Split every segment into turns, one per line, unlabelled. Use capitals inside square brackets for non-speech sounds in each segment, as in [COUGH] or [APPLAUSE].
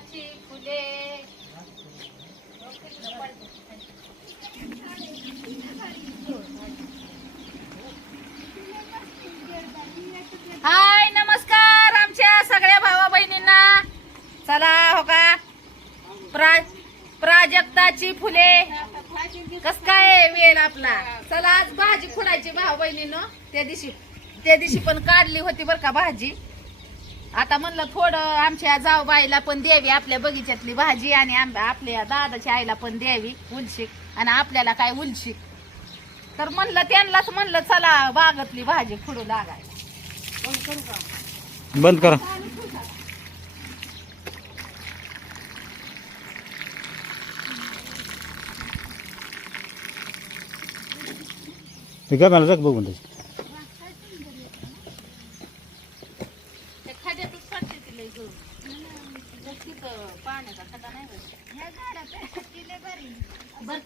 प्राजक्ताची फुले. हाय नमस्कार आमच्या सगळ्या भावा बहिणींना. चला हो का? प्रा प्राजक्ताची फुले. कस काय वेळ आपला? चला आज भाजी खुडायची भाऊ बहिणीनं. त्या दिवशी त्या दिवशी पण काढली होती बर का भाजी. आता म्हणलं थोडं आमच्या जाऊ बाईला पण द्यावी आपल्या बगीच्यातली भाजी आणि आपल्या दादाच्या आईला पण द्यावी उलशीक आणि आपल्याला काय उलशीक तर म्हणलं त्यांनाच म्हणलं चला बागातली भाजी फुडू लागाय
बंद करा. बघून त्याची
ते खड्यातच पडते तिला घेऊन तिथं पाण्याचा खड्डा नाही होत.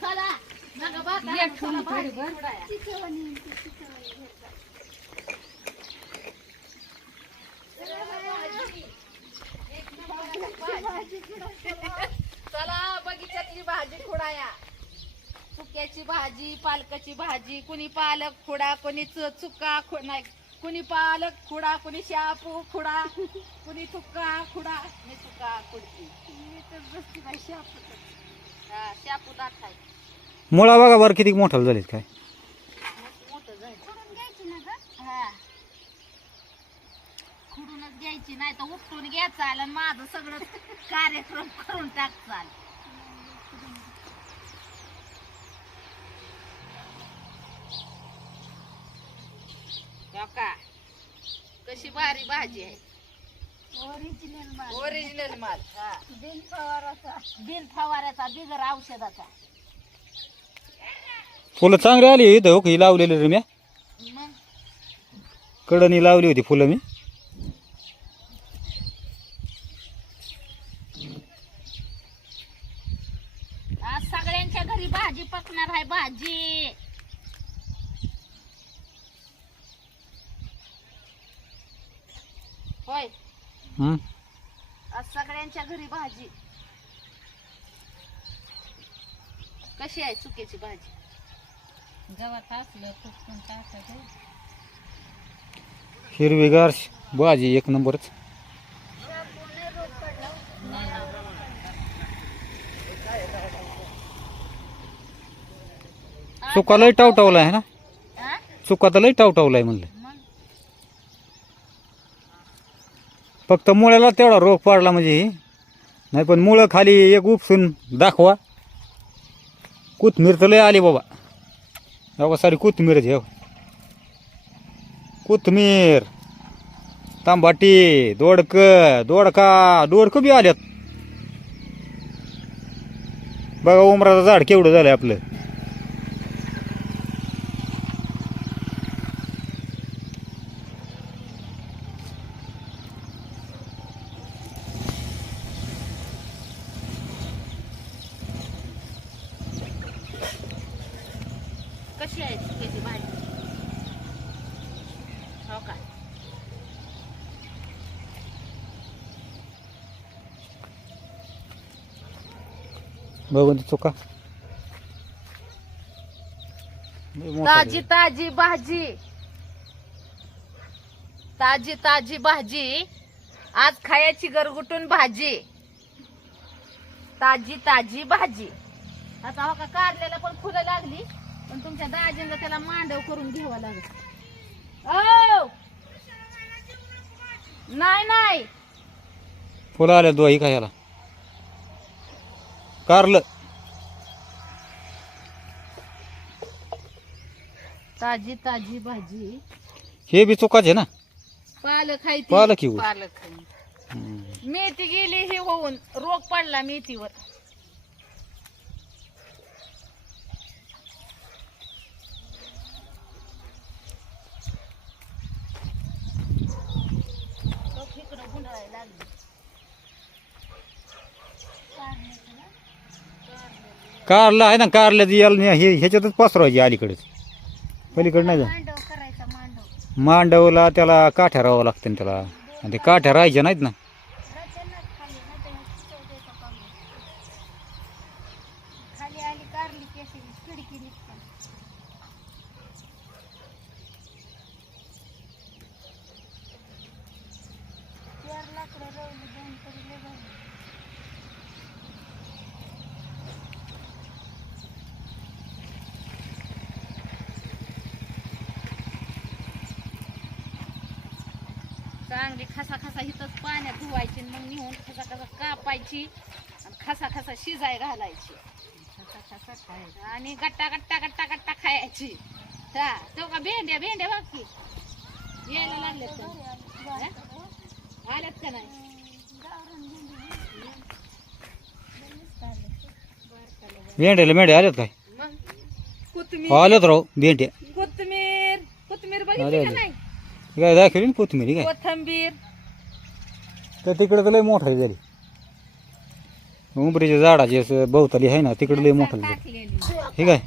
चला नका बा चला भाजी खुडाया. चला बगीच्यातली भाजी खुडाया भाजी पालकाची भाजी कुणी पालक खुडा कुणी चुका खु- नाही कुणी पालक खुडा कुणी शापू खुडा कुणी चुका खुडा. मी चुका खुडती हा, शापू दाट आहे
मुळा बघा बरं किती मोठं झालेत काय.
मस्त मोठं झालं हा. खुडूनच घ्यायची नाही तर उपटून घ्यायचा आणि माझं सगळं कार्यक्रम करून टाकचाल हो का? कशी भारी भाजी आहे. ओरिजिनल माल. हा. बिन फवाराचा. बिन फवाऱ्याचा बिगर औषधाचा.
फुलं चांगली आली इथं हो ही लावलेली रे म्या
मग?
कडनी लावली होती फुलं मी.
आज सगळ्यांच्या घरी भाजी पकणार आहे भाजी. होय.
हं?
आज सगळ्यांच्या घरी भाजी. कशी आहे चुक्याची भाजी? गव्हात असलं फुटकून टाकायचं
हिरवीगार भाजी एक नंबरच. चुका लय टावटावला आहे ना?
हा?
चुका तर लय टावटावला आहे म्हणलं. फक्त मुळ्याला तेवढा रोग पडला म्हणजे नाही पण मुळं खाली एक उपसून दाखवा. कोथमीर तर लय आली बाबा. बाबा सारी कोथमीर आहे कोथमीर तांबाटी दोडक दोडका दोडकं बी आल्यात. बघा उमराचं झाड केवढं झालं आपलं
कशी आहे चुक्याची भाजी हो का
बघून चुका
ताजी ताजी भाजी. ताजी ताजी भाजी. आज खायची गरगुटून भाजी. ताजी ताजी भाजी. आता हो का काढलेला पण फुलं लागली पण तुमच्या दाजींना त्याला मांडव करून घ्यावा लागेल. ओ! नाही नाही.
फुलं आल्या दोही का ह्याला कारलं
ताजी ताजी भाजी
हे बी चुकाच ना
पालक आहे ती.
पालक ही होय.
पालक आहे.
हम्म.
मेथी गेली हे होऊन रोग पडला मेथीवर
कारलं आहे ना कारलं याला हे ह्याच्यातच पसरवायची अलीकडेच. पलीकडे नाही जा मांडवला त्याला काठ्या राहावं लागतं ना त्याला. आणि ते काठ्या राहायच्या नाहीत ना.
चांगली खसा खसा इथंच पाण्यात धुवायची आणि मग निघून खसा खसा कापायची आणि खसा खसा शिजाय घालायची. आणि गट्टा गट्टा गट्टा गट्टा खायची. हा तो का भेंड्या भेंड्या बाकी यायला हा? आल्यात का नाही?
भेंड्याला मेंढ्या आल्यात काय?
मग? कोथमीर.
आल्यात राव भेंड्या.
कोथमीर. कोथमीर बघितली का. नाही?
काय दाखवली ना कोथिंबीर काय?
कोथंबीर.
तर तिकडे तर लय मोठा झाली. उंबरीच्या झाडाची असं भोवताली आहे ना तिकडे लय मोठा झाली.
टाकलेली
हे काय?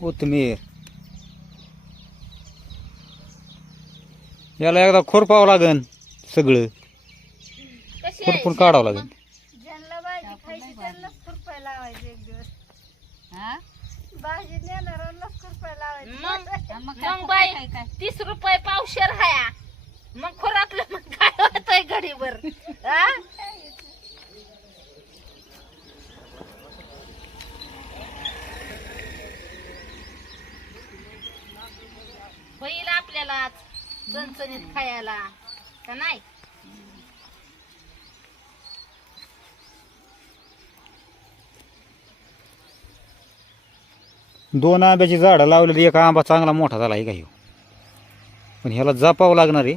कोथिंबीर याला एकदा खोरपावं लागन सगळं.
कशी
खुरपून काढावं लागेल
ज्यांना भाजी खायची त्यांनाच खुरपाय लावायचे एक दिवस.
हा?
भाजी नेणाऱ्यांनाच खुरपाय लावायचे
मग मग बाई तीस रुपये पावशेर हाया. मग खोराकलं मग काय होतंय घडीभर? हा? होईल आपल्याला चणचणीत खायला. का नाही?
दोन आंब्याची झाडं लावलेली एक आंबा चांगला मोठा झाला आहे काही हो. पण ह्याला जपावं लागणार आहे.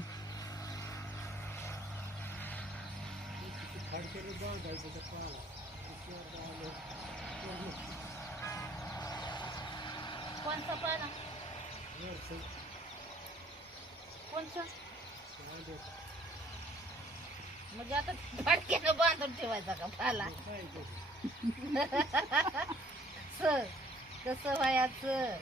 म्हणजे आता फडक्यानं बांधून ठेवायचा का पाला [LAUGHS] सर. कसं व्हायचं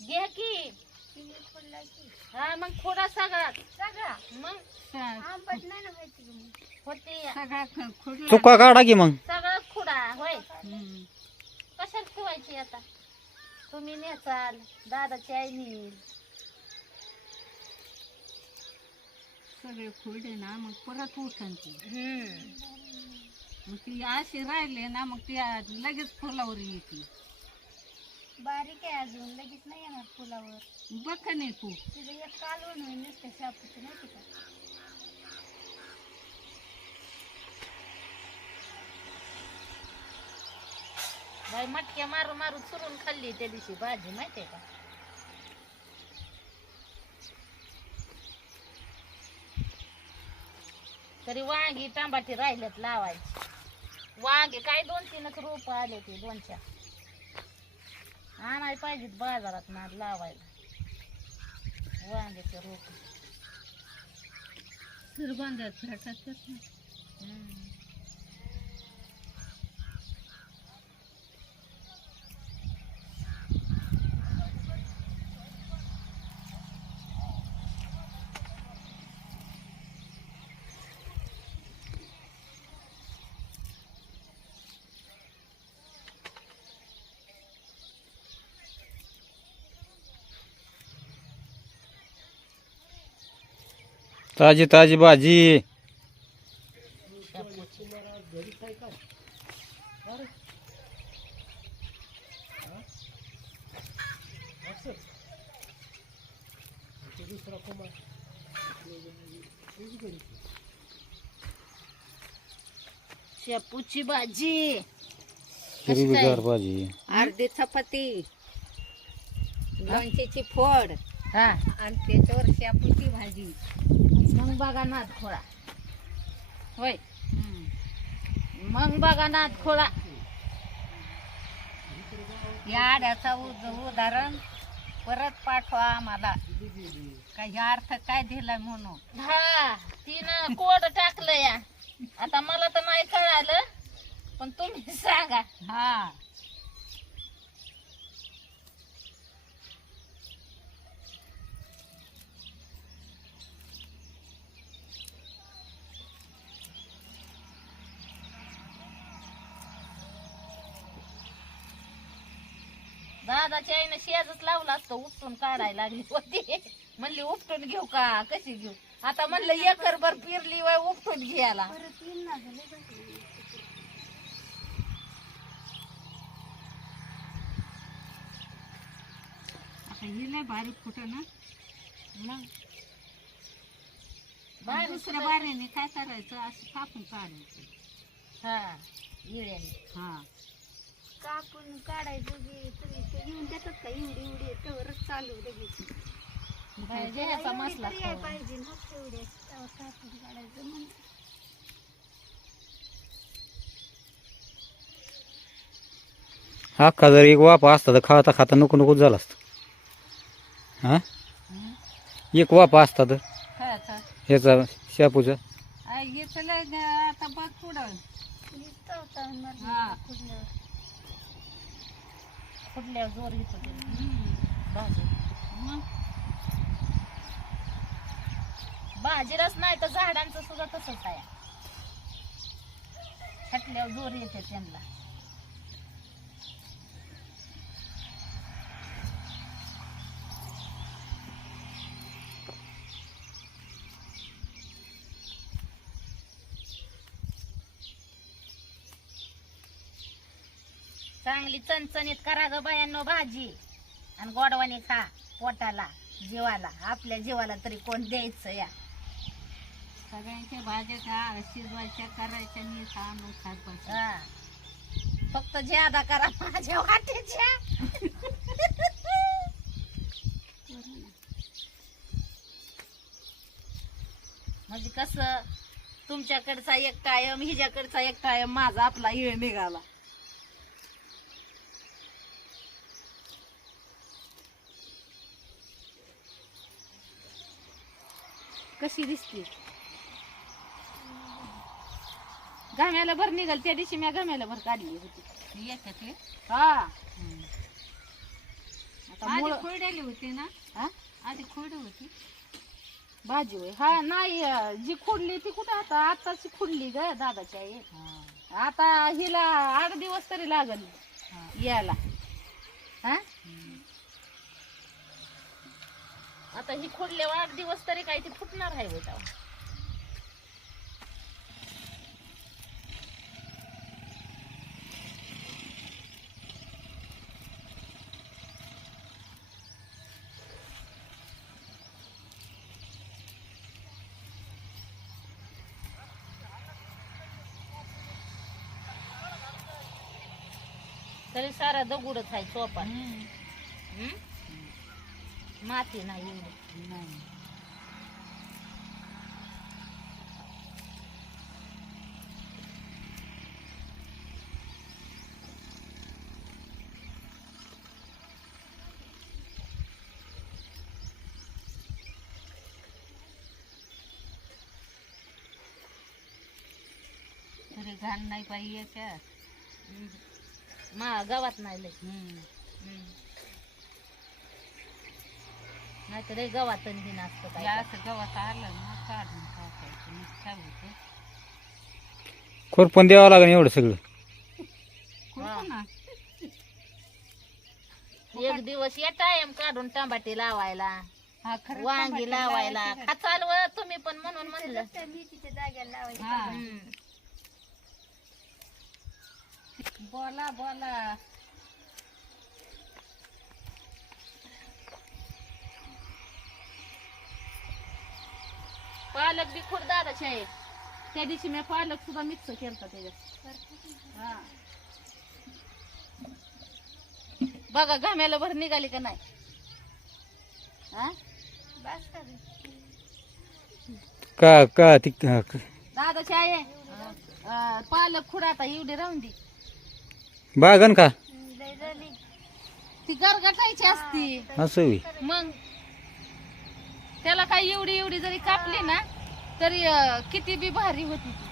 घ्या की हा मग थोडा सगळा.
सगळा?
मग
आंबट नाही ना व्हायची गं मग.
होते.
चुका काढा की मग.
सगळं खुडा होय. कशाला ठेवायची आता? तुम्ही नेचाल दादाची आई नेईल.
सगळे खोडे ना मग परत उठन ती.
हम्म.
मग ती अशी राहिले ना मग ती लगेच फुलावर येते.
बारीक आहे अजून लगेच नाही येणार फुलावर.
बघ का नाही तू.
तिथे एक कालवण होईल नुसतं शापूचं नाही का?
बाई मटक्या मारू मारू चुरून खाल्ली त्या दिवशी भाजी माहितीये का? तरी वांगी टमाटे राहिलेत लावायची. वांगे काय दोन तीनच रोप आले ते दोन चार आणाय पाहिजेत बाजारात ना लावायला वांग्याचे रोप
ना
हम्म.
ताजी ताजी भाजी.
शेपूची भाजी.
हिरवीगार भाजी.
अर्धी चपाती. लोणच्याची फोड.
हा.
आणि त्याच्यावर शापूची भाजी.
मग बघा नाद खोळा होय. मग बघा नाद खोळा
या आड्याचा उद- उदाहरण परत पाठवा आम्हाला. काही अर्थ काय दिला म्हणून?
हा तिनं कोड टाकलं या. आता मला तर नाही कळालं पण तुम्ही सांगा.
हा.
दादाच्या आईनं शेजच लावलं असतं उपटून काढायला लागली होती. म्हणली उपटून घेऊ का? कशी घेऊ? आता म्हणलं एकर भर पिरली वय उपटून घ्यायला.
ही लय भारी फुट ना.
मग?
दुसऱ्या बारीने काय करायचं? असं कापून काढायचं.
हा इळ्याने.
हा.
कापून काढायचं बी तुम्ही ते घेऊन देतात का? एवढी एवढी तवरच चालू लगेच.
काय जेहाचा मसला
तरी याय
खाऊ.
पाहिजे ना तेवढे तेव्हा कापून काढायचं म्हणून
अख्खा जर एक वापा असता तर खाता खाता नको नको झाला असतं. हा? एक वापा असता तर. ह्याचा शापूचा.
घेतलं आता बघ पुढं.
नुसतं होता
हा.
कुठलं
फुटल्यावर जोर येतो ते? भाजी.
मग?
भाजीलाच नाही तर झाडांचं सुद्धा तसंच आहे. फटल्यावर जोर येते त्यांना चांगली चणचणीत करा ग बायांनो भाजी. आणि गोडवानी खा पोटाला जीवाला. आपल्या जीवाला तरी कोण द्यायचं या?
सगळ्यांच्या भाज्या का शिजवायच्या करायच्या मी आणून खात बस
हा. फक्त ज्यादा करा माझ्या वाटेच्या. म्हणजे कस तुमच्याकडचा एक टायम हिच्याकडचा एक टायम माझा आपला येळ निघाला. कशी दिसते? घाम्याला भर निघाल त्या दिवशी मी घाम्याला भर काढली होती.
याच्यातले
हा. आता
आधी
मुळं-
खोडलेली होती ना?
हा?
आधी खोडी होती.
भाजी होय. हा नाही अं, जी खुडली ती कुठं आता? आताची खुडली ग दादाच्या आई. आता हिला आठ दिवस तरी लागल यायला. हा? आता ही खुडल्यावर आठ दिवस तरी काय ती फुटणार आहे तेव्हा. तरी सारा दगुडच आहे सोपा हम्म? माती नाही एवढी
नाही तरी घाण नाही पाहिजे
हम्म. मा गावात नाही लय
हम्म.
नाही तर लय गावात दिन असतं काय
असं गवत आलं ना काढून टाकायचं मग काय होतं
खुरपण द्यावं लागेल एवढं सगळं.
एक दिवस या टाइम काढून टमाटे लावायला.
हा खरं
वांगी लावायला. खाचाल व तुम्ही पण म्हणून म्हणलं.
हा.
हम्म.
बोला बोला.
पालक बी खूप दादाचे आहे त्या दिवशी मी पालक सुद्धा मिक्स केलता त्याच्यात हा. बघा घाम्याला भर निघाली का नाही हा?
बस का?
का का ती का- का-
दादाची आई आहे. अं, पालक खुडा आता एवढी राहून दे
बागन का
ती गरगटायची असती
असं होई
मग त्याला काय एवढी एवढी जरी कापली ना तरी अं, किती बी भारी होती ती.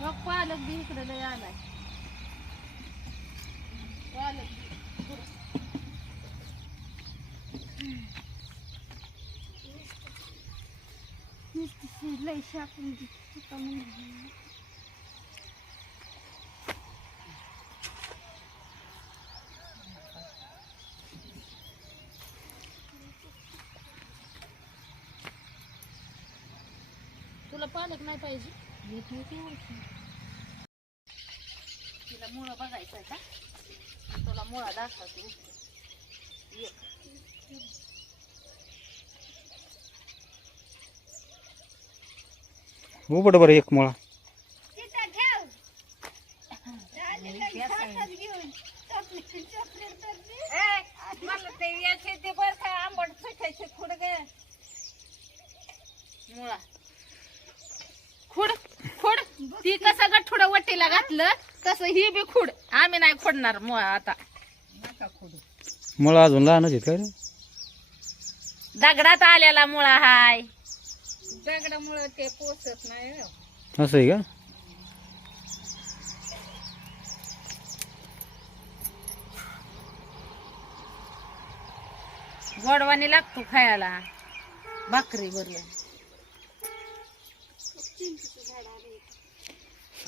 बघ पालक बी इकडे लय आलाय. पालक
नुसती लय शापून म्हणजे.
पालक नाही पाहिजे. तिला मुळं बघायचं आहे का? तुला मुळा दाखवते. ये.
उघड बरं एक मुळा
ए, मला ते याचे ते बरं का आंबट सुटायचे खुड ग
मुळा खुड खुड ती कसं गठुड वटीला घातलं तसं ही बी खुड. आम्ही नाही खोडणार मुळा आता.
मुळा अजून लहानच आहेत काय रे?
दगडात आलेला मुळा हाय.
दगडामुळं ते पोचत नाही हो.
असं आहे का?
गोडवानी लागतो खायला. भाकरी बरोबर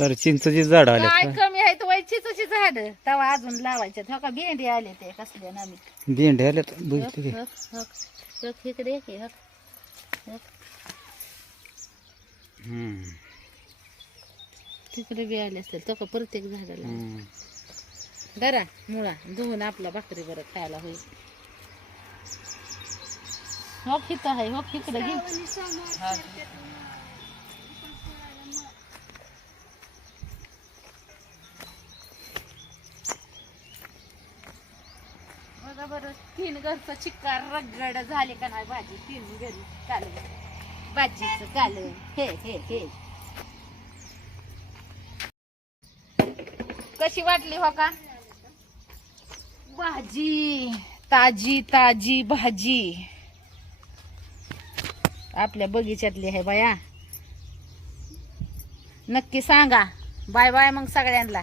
सर चिंचची झाड आले
काय कमी आहे? तर चिचूची झाड. तवा अजून लावायचे. हो का? भेंडी आले ते कसले नवीन
भेंडे आल्यात? बघितले
इकडे तिकडे बी आले असते तो का प्रत्येक झाडाला. धरा मुळा. धुवून आपला भाकरी बरं खायला होईल. हो खित आहे. हो इकडे घे. बरं तीन घरचं चिक्कार रगड झाले का नाही भाजी? तीन घरी कालवण भाजीचं कालवण हे हे हे. कशी वाटली हो का? भाजी. ताजी ताजी भाजी. आपल्या बगीच्यातली आहे बाया. नक्की सांगा. बाय बाय मग सगळ्यांना.